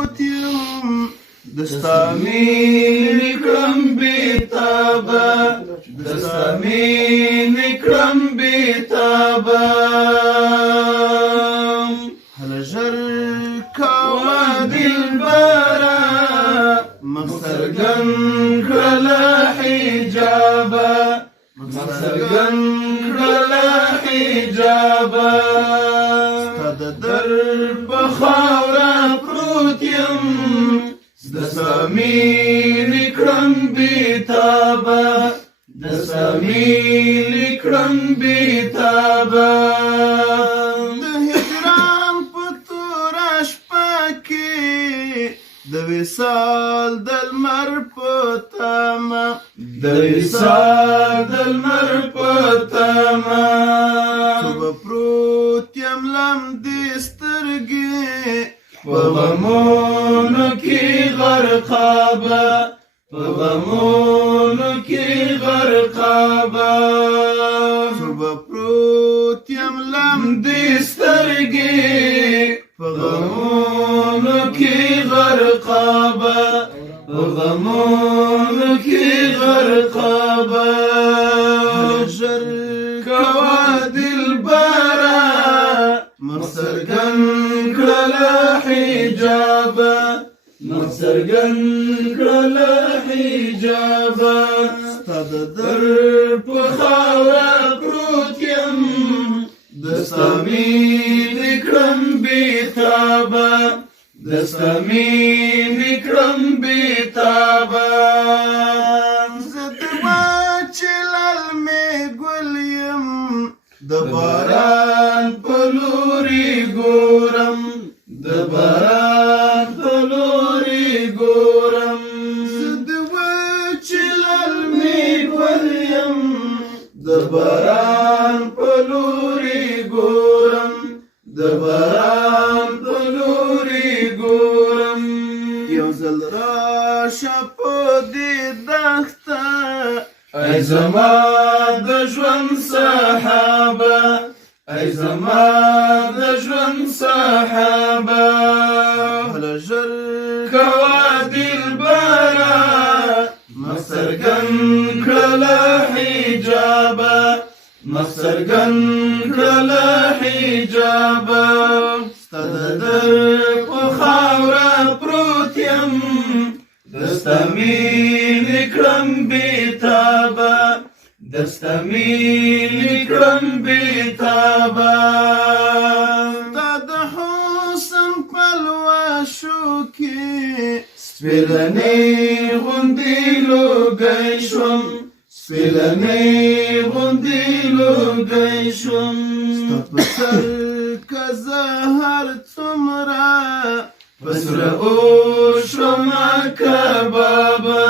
پروت یم دستا مینې کړم بېتابه دستا مینې کړم بېتابه هله ژر کوه دلبره مخ څرګند کړه له حجابه مخ څرګند کړه له حجابه ستا د در په خاوره پروت یم دستا مینې کړم بېتابه دستا مینې کړم بېتابه د هجران په توره شپه کې د وصال د لمر په تمه د وصال د لمر په تمه څو به پروت یم لمدې سترګې په غمونو کې غرقابه په غمونو کې غرقابه څو به پروت یم لمدې سترګې په غمونو کې غرقابه په غمونو کې غرقابه ژر کوه دلبره مخ څرګند کړه له حجابه مخ څرګند کړه له حجابه ستا د در په خاوره پروت یم دستا مینې کړم بېتابه دستا مینې کړم بېتابه زه د وچې للمې ګل یم د باران په لورې ګورم د باران په لورې ګورم زه د وچې للمې ګل یم د باران په لورې ګورم د باران په لورې ګورم یو ځل راشه په دې دښته ای زما د ژوند صحابه ای زما د ژوند صحابه هله ژر کوه دلبره مخ څرګند کړه له حجابه مخ څرګند کړه له حجابه ستا د در په خاوره پروت یم دستا مینې کړم بېتابه دستا مینې کړم بېتابه ستا د حسن په لوشو کې سپېلنې غوندې لوګی شوم سپېلنې غوندې لوګی شوم ستا په سر که زه هر څومره په سره اور شومه کبابه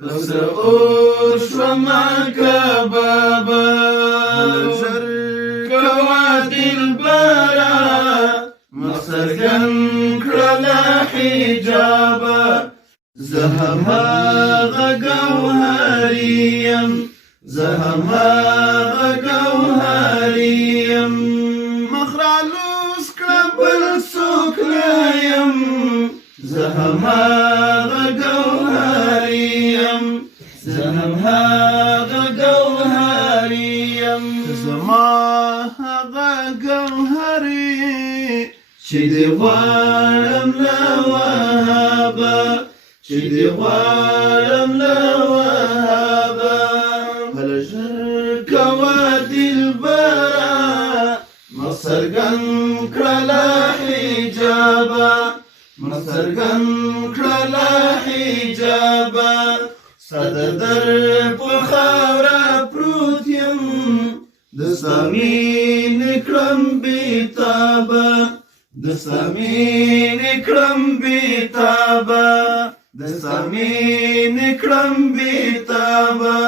په سره اور شومه کبابه ژر کوه دلبره مخ څرګند کړه له حجابه زه هماغه ګوهري یم زه هماغه ګوهري یم مخ رالوس کړه بل څوک نه یم زه هماغه ګوهري یم زه هماغه ګوهري یم زما هغه ګوهري چې دې غواړم له وهابه چې دې غواړم له وهابه هله ژر کوه دلبره مخ څرګند کړه له حجابه مخ څرګند کړه له حجابه ستا د در په خاوره پروت یم دستا مینې کړم بېتابه دستا مینې کړم بېتابه دستا مینې کړم بېتابه